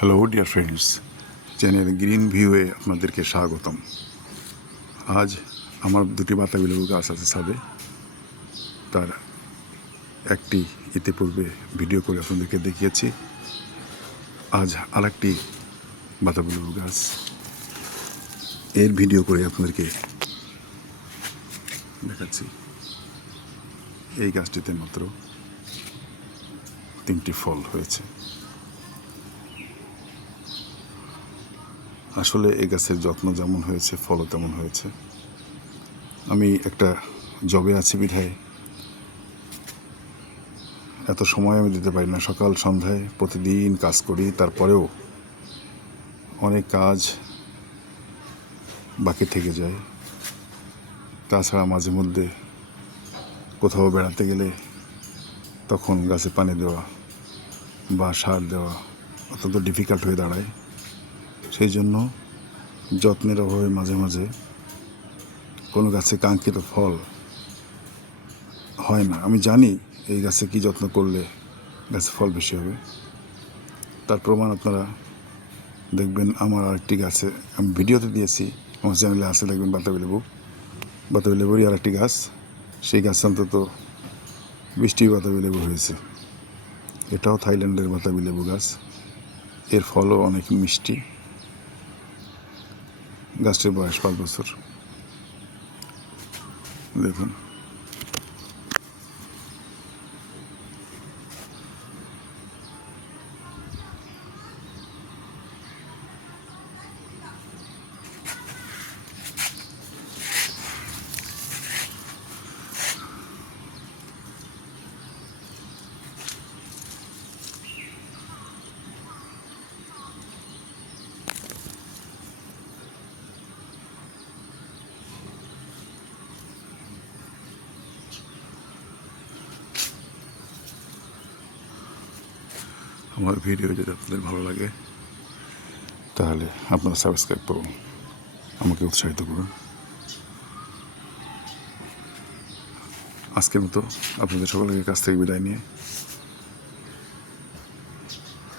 Hello dear friends, channel green ভিউয়ে আপনাদেরকে স্বাগতম। আজ আমার দুটি বাতাবি লেবু গাছ আছে ছাদে, তার একটি ইতিপূর্বে ভিডিও করে আপনাদেরকে দেখিয়েছি। আজ আরেকটি বাতাবি লেবু গাছ এর ভিডিও করে আপনাদেরকে দেখাচ্ছি। এই গাছটিতে মাত্র 3টি ফল হয়েছে। আসলে এই গাছের যত্ন যেমন হয়েছে ফলও তেমন হয়েছে। আমি একটা জবে আছি বিধায় এত সময় আমি দিতে পারি না। সকাল সন্ধ্যায় প্রতিদিন কাজ করি, তারপরেও অনেক কাজ বাকি থেকে যায়। তাছাড়া মাঝে মধ্যে কোথাও বেড়াতে গেলে তখন গাছে পানি দেওয়া বা সার দেওয়া অত্যন্ত ডিফিকাল্ট হয়ে দাঁড়ায়। সেই জন্য যত্নের অভাবে মাঝে মাঝে কোনো গাছে কাঙ্ক্ষিত ফল হয় না। আমি জানি এই গাছে কী যত্ন করলে গাছে ফল বেশি হবে। তার প্রমাণ আপনারা দেখবেন আমার আরেকটি গাছে, আমি ভিডিওতে দিয়েছি, আমার চ্যানেলে আছে, দেখবেন বাতাবি লেবুরই আরেকটি গাছ। সেই গাছে অন্তত 20টি বাতাবি লেবু হয়েছে। এটাও থাইল্যান্ডের বাতাবি লেবু গাছ। এর ফলও অনেক মিষ্টি। গাছটির বয়স 5 বছর। দেখুন, আমার ভিডিও যদি আপনাদের ভালো লাগে তাহলে আপনারা সাবস্ক্রাইব করুন, আমাকে উৎসাহিত করুন। আজকের মতো আপনাদের সকলের কাছ থেকে বিদায় নিয়ে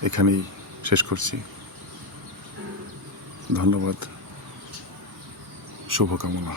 এখানেই শেষ করছি। ধন্যবাদ, শুভকামনা।